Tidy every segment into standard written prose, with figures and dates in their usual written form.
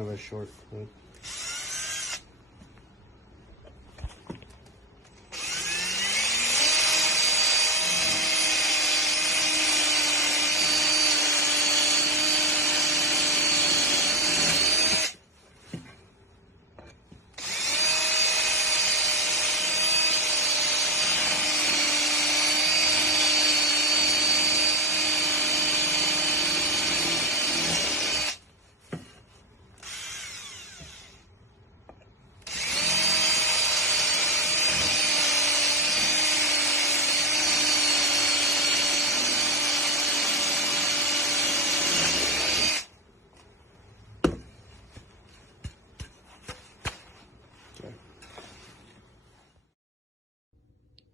Have a short clip.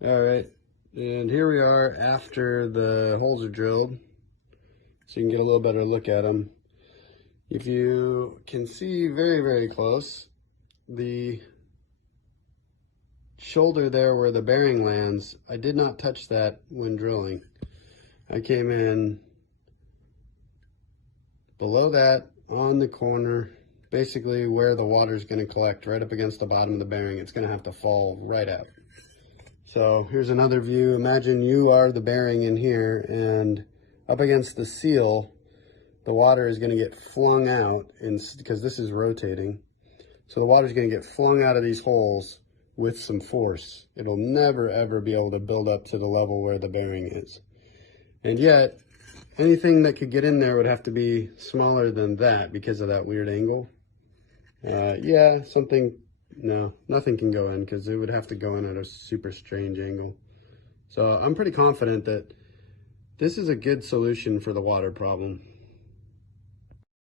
All right, and here we are after the holes are drilled, so you can get a little better look at them. If you can see very, very close, the shoulder there where the bearing lands, I did not touch that when drilling. I came in below that on the corner, basically where the water is going to collect, right up against the bottom of the bearing. It's going to have to fall right out. So here's another view. Imagine you are the bearing in here, and up against the seal, the water is going to get flung out, because this is rotating. So the water is going to get flung out of these holes with some force. It'll never, ever be able to build up to the level where the bearing is. And yet, anything that could get in there would have to be smaller than that because of that weird angle. Yeah, no, nothing can go in because it would have to go in at a super strange angle. So I'm pretty confident that this is a good solution for the water problem.